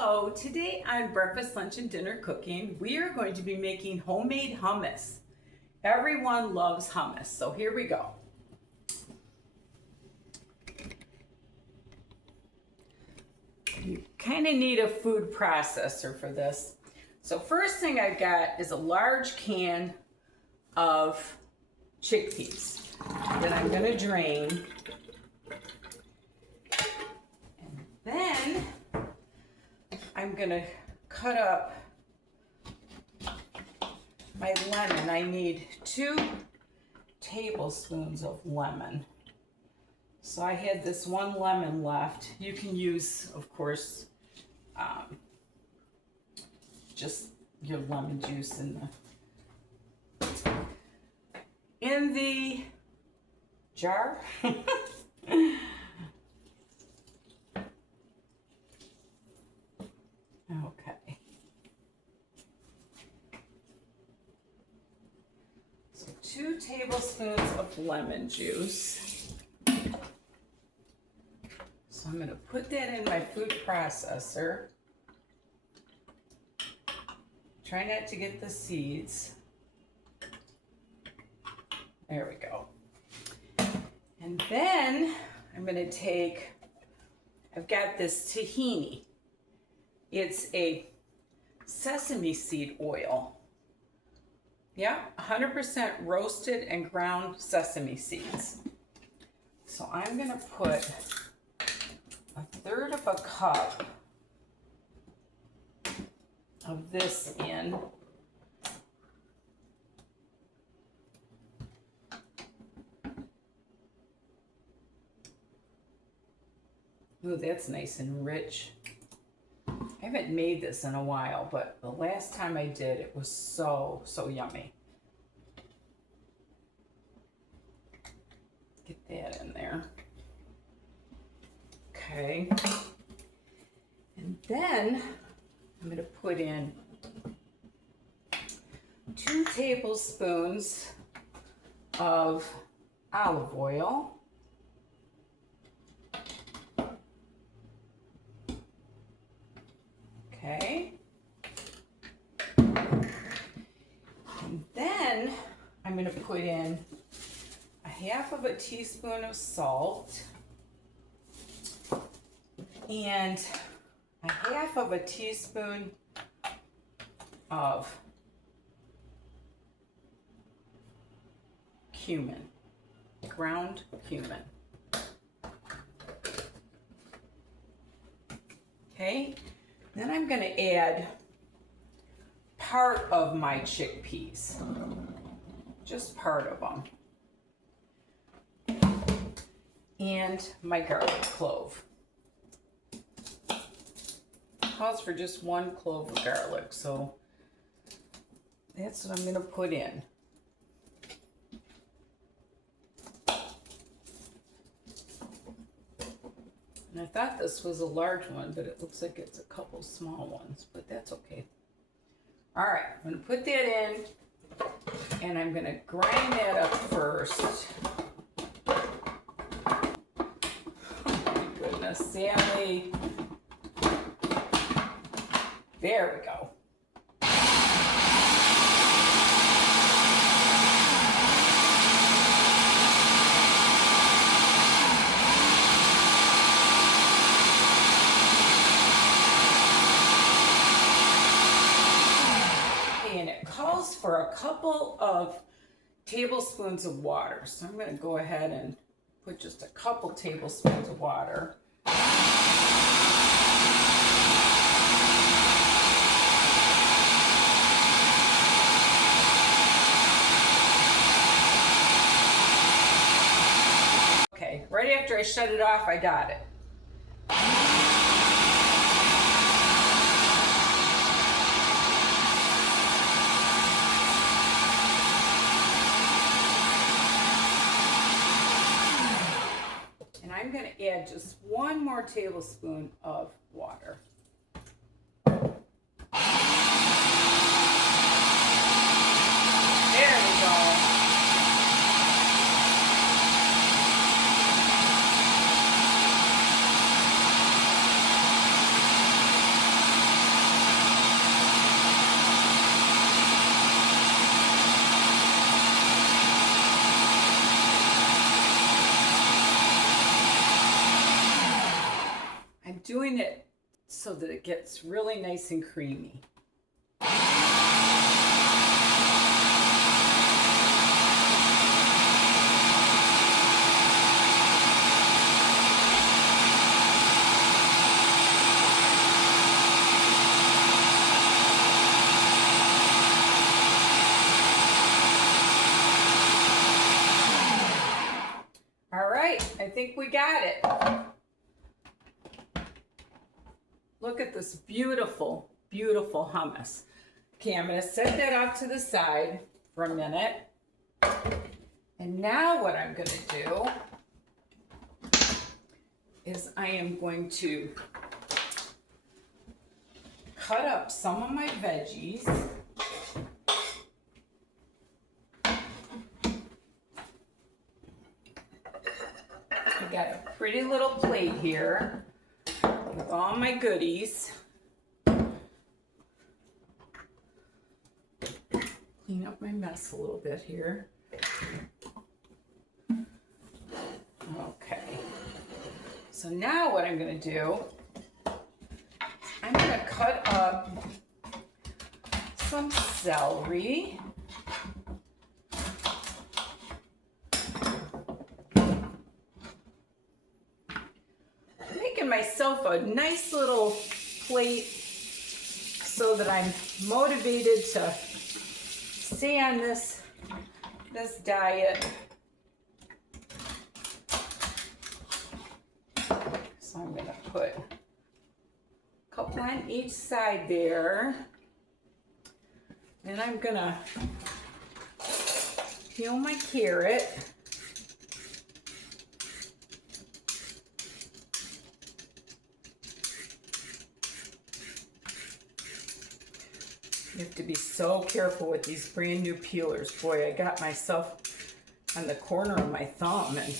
Hello, today on Breakfast, Lunch, and Dinner Cooking, we are going to be making homemade hummus. Everyone loves hummus, so here we go. You kind of need a food processor for this. So first thing I've got is a large can of chickpeas that I'm going to drain. And then I'm going to cut up my lemon. I need 2 tablespoons of lemon. So I had this 1 lemon left. You can use, of course, just your lemon juice in the jar. Okay. So 2 tablespoons of lemon juice. So I'm going to put that in my food processor. Try not to get the seeds. There we go. And then I'm going to take, I've got this tahini. It's a sesame seed oil. Yeah, 100% roasted and ground sesame seeds. So I'm going to put 1/3 cup of this in. Ooh, that's nice and rich. I haven't made this in a while, but the last time I did, it was so yummy. Get that in there. Okay. And then I'm going to put in 2 tablespoons of olive oil. Okay. And then I'm going to put in 1/2 teaspoon of salt and 1/2 teaspoon of cumin, ground cumin. Okay. Then I'm going to add part of my chickpeas, just part of them, and my garlic clove. Calls for just 1 clove of garlic, so that's what I'm going to put in. And I thought this was a large one, but it looks like it's a couple small ones, but that's okay. All right, I'm going to put that in, and I'm going to grind that up first. Oh my goodness, Sally. There we go. For a couple of tablespoons of water. So I'm going to go ahead and put just a couple tablespoons of water. Okay, right after I shut it off, I got it. I'm going to add just 1 more tablespoon of water. There we go. doing it so that it gets really nice and creamy. All right, I think we got it. Look at this beautiful, beautiful hummus. Okay, I'm gonna set that off to the side for a minute. And now what I'm gonna do is I am going to cut up some of my veggies. I got a pretty little plate here with all my goodies. Clean up my mess a little bit here. Okay. So now what I'm going to do, I'm going to cut up some celery. Making myself a nice little plate so that I'm motivated to stay on this diet. So I'm going to put a couple on each side there. And I'm going to peel my carrot. You have to be so careful with these brand new peelers. Boy, I got myself on the corner of my thumb and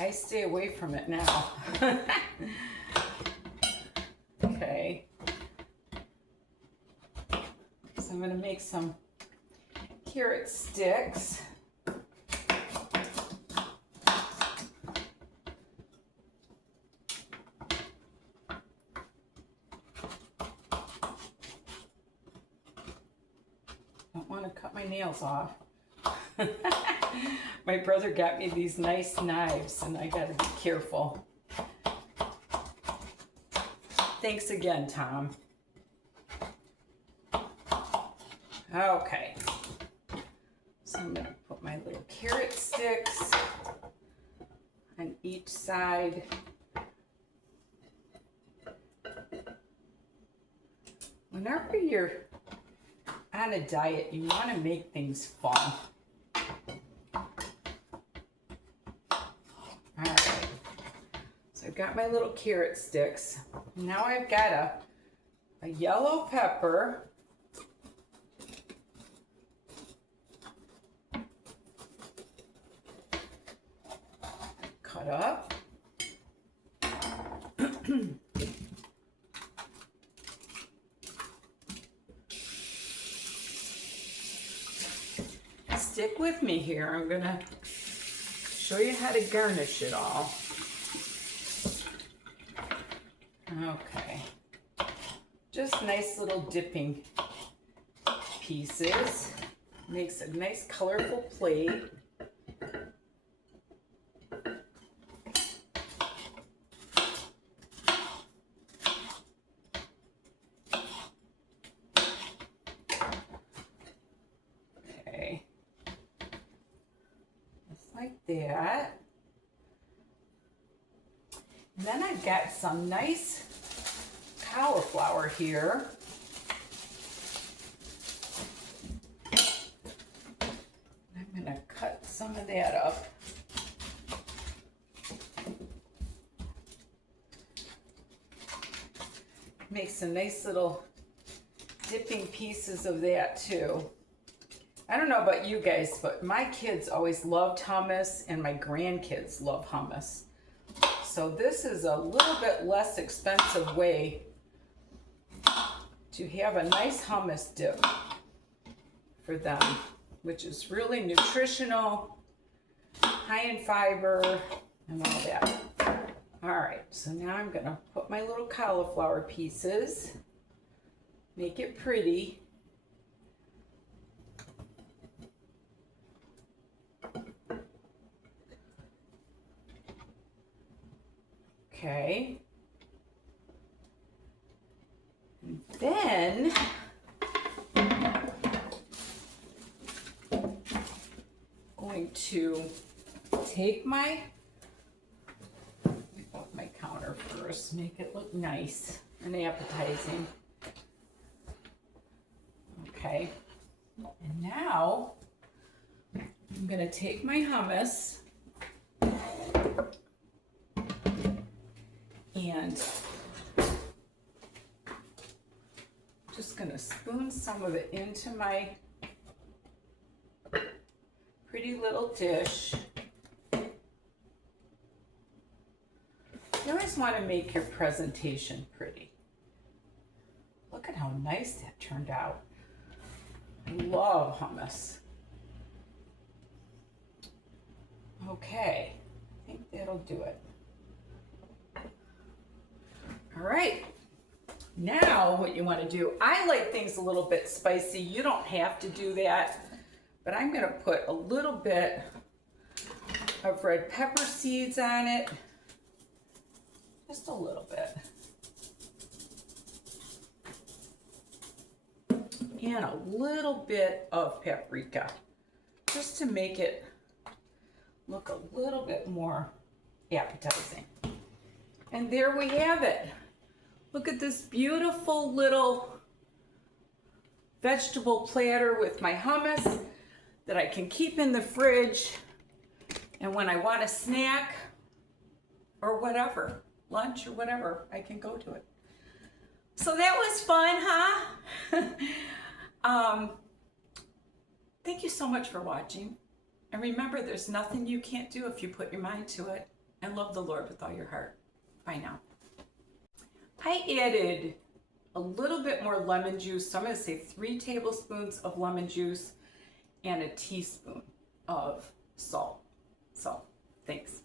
I stay away from it now. Okay. So I'm gonna make some carrot sticks. Cut my nails off. My brother got me these nice knives and I gotta be careful. Thanks again, Tom. Okay. So I'm gonna put my little carrot sticks on each side. Whenever you're on a diet, you want to make things fun. Alright, so I've got my little carrot sticks. Now I've got a yellow pepper. Cut up. Stick with me here. I'm gonna show you how to garnish it all. Okay. Just nice little dipping pieces. Makes a nice colorful plate. That. And then I've got some nice cauliflower here. I'm going to cut some of that up. Make some nice little dipping pieces of that too. I don't know about you guys, but my kids always loved hummus and my grandkids love hummus. So this is a little bit less expensive way to have a nice hummus dip for them, which is really nutritional, high in fiber, and all that. All right, so now I'm gonna put my little cauliflower pieces, make it pretty. Okay. And then going to take my counter first, make it look nice and appetizing. Okay, and now I'm gonna take my hummus and just gonna spoon some of it into my pretty little dish. You always want to make your presentation pretty. Look at how nice that turned out. I love hummus. Okay, I think that'll do it. All right, now what you want to do, I like things a little bit spicy. You don't have to do that, but I'm going to put a little bit of red pepper seeds on it. Just a little bit. And a little bit of paprika, just to make it look a little bit more appetizing. And there we have it. Look at this beautiful little vegetable platter with my hummus that I can keep in the fridge. And when I want a snack or whatever, lunch or whatever, I can go to it. So that was fun, huh? Thank you so much for watching. And remember, there's nothing you can't do if you put your mind to it. And love the Lord with all your heart. Bye now. I added a little bit more lemon juice. So I'm going to say 3 tablespoons of lemon juice and a teaspoon of salt. So, thanks.